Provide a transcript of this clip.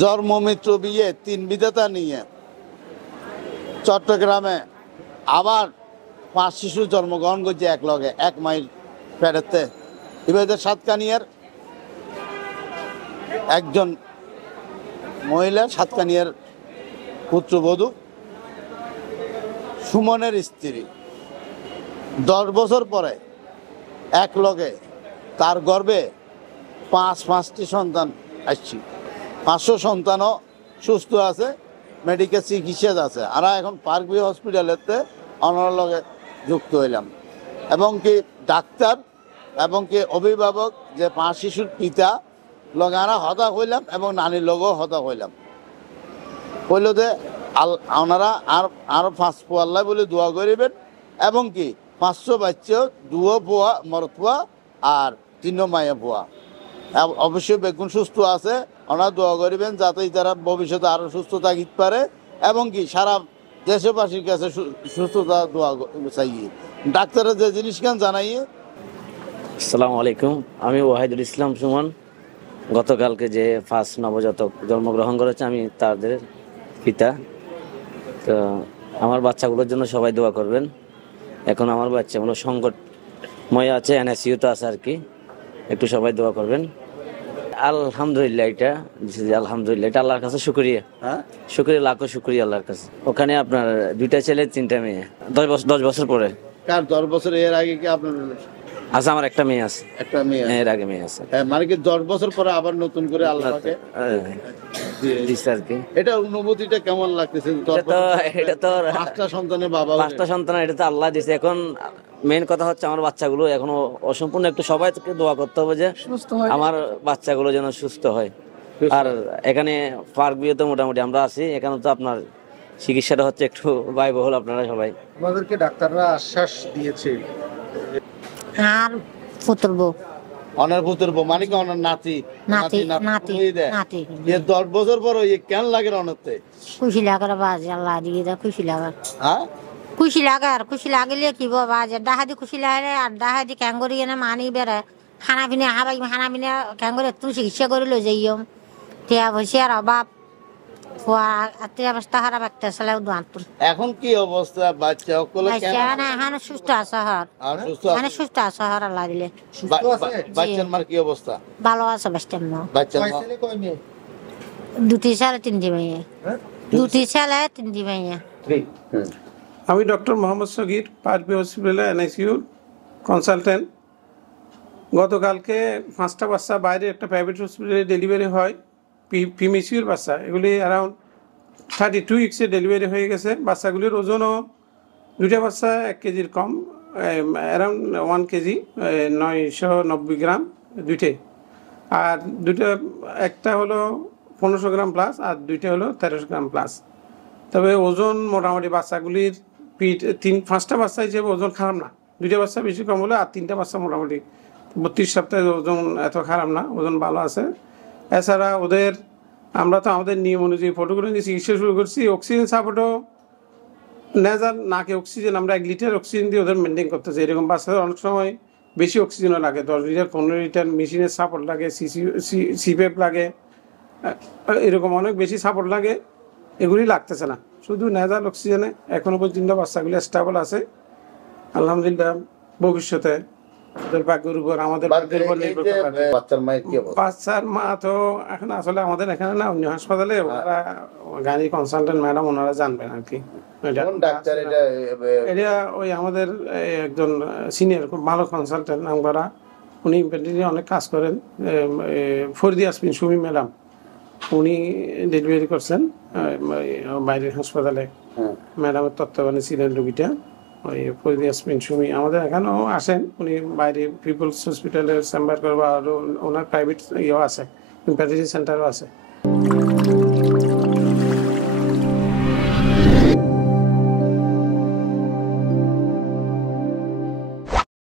জন্ম মৃত্যু বিয়ে 3 বিধাতা নিয়ে চট্টগ্রামে আবার 5 শিশু জন্মগ্রহণ করছে এক লগে 1 মাইল পেরেতে। এবার সাতকানিয়ার একজন মহিলা, সাতকানিয়ার পুত্রবধূ সুমনের স্ত্রী 10 বছর পরে এক লগে তার গর্ভে 5টি সন্তান আসছে। 500 সন্তানও সুস্থ আছে, মেডিকেল চিকিৎসা আছে। আর এখন পার্ক ভিউ হসপিটালেতে অনার লগে যুক্ত হইলাম এবং কি ডাক্তার এবং কি অভিভাবক যে 5 শিশুর পিতা লগে আমরা হতা হইলাম এবং নানির লগেও হতা হইলাম। হইল যে ওনারা আর 5 পোয়াল্লাই বলে দোয়া করিবেন এবং কি 500 বাচ্চা 2 পোয়া মরদ পোয়া আর 3 মায়া পোয়া। অবশ্যই বেগুন সুস্থ আছে, ওনারা দোয়া করিবেন যাতে তারা ভবিষ্যতে আরও সুস্থ থাকিতে পারে এবং কি সারা দেশবাসীর কাছে সুস্থতা দোয়া চাই। ডাক্তারের যে জিনিস কেন জানাই। আসসালামু আলাইকুম, আমি ওয়াহিদুল ইসলাম সুমন। গতকালকে যে 5 নবজাতক জন্মগ্রহণ করেছে আমি তাদের পিতা। তো আমার বাচ্চাগুলোর জন্য সবাই দোয়া করবেন। এখন আমার বাচ্চাগুলো সংকটময় আছে, এনআইসিইউতে আছে আর কি, একটু সবাই দোয়া করবেন। আলহামদুলিল্লাহ, আলহামদুলিল্লাহ এটা আল্লাহর কাছে শুকরিয়া। শুকরিয়া, লাখো শুকরিয়া আল্লাহর কাছে। ওখানে আপনার 2টা ছেলে 3টা মেয়ে 10 বছর পরে। কার 10 বছর এর আগে কি আপনার আছে? আমার একটা মেয়ে আছে। একটা মেয়ে এর আগে মেয়ে আছে। মানে কি 10 বছর পরে আবার নতুন করে আল্লাহকে এটা অনুভূতিটা কেমন লাগতেছে? এটা তো 5টা সন্তানের বাবা, 5টা সন্তান, এটা তো আল্লাহ দিয়েছে। এখন মেইন কথা হচ্ছে আমার বাচ্চাগুলো এখনো অসম্পূর্ণ, একটু সবাইকে দোয়া করতে হবে যে আমার বাচ্চাগুলো যেন সুস্থ হয়। আর এখানে পার্ক ভিউতে মোটামুটি আমরা আছি, এখানে তো আপনার চিকিৎসাটা হচ্ছে একটু ব্যয়বহুল। আপনারা সবাই আমাদেরকে ডাক্তাররা আশ্বাস দিয়েছে আর পুত্রবো অনার পুত্র মানে কি অনার নাতি নাতি নাতি নাতি 10 বছর পর কেন লাগে অনারতে? খুশি লাগার বাজে আল্লাহ দিয়ে দা খুশি লাগার। হ্যাঁ, খুশি লাগার, খুশি লাগলে কি বাজে ডাহাদি খুশি লাগে আর ডাহাদি ক্যাঙ্গরি এনে মানি বেড়ে খানা পিনে হাবাই খানা পিনে ক্যাঙ্গরি তুমি চিকিৎসা করিল যাইম টিয়া ভসিয়ার অভাব অবস্থা খারাপ একটা ছেলে দোয়ান। এখন কি অবস্থা বাচ্চা এখন সুস্থ আছে হর, মানে সুস্থ আছে হর আল্লাহ দিলে। বাচ্চার মার কি অবস্থা? ভালো আছে বাচ্চার মা। বাচ্চার 2টি ছেলে 3টি মেয়ে, 2টি ছেলে 3টি মেয়ে। আমি doctor Mohammad Sagir, park view হসপিটালে এনআইসিইউ কনসালটেন্ট। গতকালকে 5টা বাচ্চা বাইরে একটা প্রাইভেট হসপিটালে ডেলিভারি হয়, প্রিমেচিউর বাচ্চা। এগুলি অ্যারাউন্ড 32 উইক্সে ডেলিভারি হয়ে গেছে। বাচ্চাগুলির ওজনও 2টা বাচ্চা 1 কেজির কম, অ্যারাউন্ড 1 কেজি 990 গ্রাম 2টাই। আর একটা হলো 1500 গ্রাম প্লাস আর 2টা হলো 1300 গ্রাম প্লাস। তবে ওজন মোটামুটি বাচ্চাগুলির 5টা বাচ্চা হিসেবে ওজন খারাপ না। 2টা বাচ্চা বেশি কম হলো আর 3টা বাচ্চা মোটামুটি 32 সপ্তাহে ওজন এত খারাপ না, ওজন ভালো আছে। এছাড়া ওদের আমরা তো আমাদের নিয়ম অনুযায়ী ফটোগুলো নিয়ে চিকিৎসা শুরু করছি। অক্সিজেন সাপোর্টও নেজার নাকে অক্সিজেন আমরা 1 লিটার অক্সিজেন দিয়ে ওদের মেনটেন করতেছি। এরকম বাচ্চাদের অনেক সময় বেশি অক্সিজেনও লাগে, 10 লিটার 15 লিটার মেশিনের সাপোর্ট লাগে, সিপেপ লাগে, এরকম অনেক বেশি সাপোর্ট লাগে। এগুলি লাগতেছে না, শুধু নেজাল অক্সিজেনে এখনো পর্যন্ত বাচ্চাগুলি স্টেবল আছে আলহামদুলিল্লাহ। ভবিষ্যতে ওদের ভাগ্যের উপর আমাদের বাচ্চার মা তো এখন আসলে আমাদের এখানে না, অন্য হাসপাতালে গাড়ি কনসালটেন্ট ম্যাডাম ওনারা জানবেন আর কি। এটা ওই আমাদের একজন সিনিয়র খুব ভালো কনসালটেন্ট নাম করা, উনি অনেক কাজ করেন, ফরিদি ইয়াসমিন সুমি ম্যাডাম, উনি ডেলিভারি করছেন বাইরের হাসপাতালে। ম্যাডামের তত্ত্বাবধানে ছিলেন রোগীটা, ওই ফরিদি ইয়াসমিন সুমি। আমাদের এখানেও আসেন উনি, বাইরে পিপলস হসপিটালের চেম্বার করবা, আর ওনার প্রাইভেট ইয়েও আছে, ইনফার্টিলিটি সেন্টারও আছে।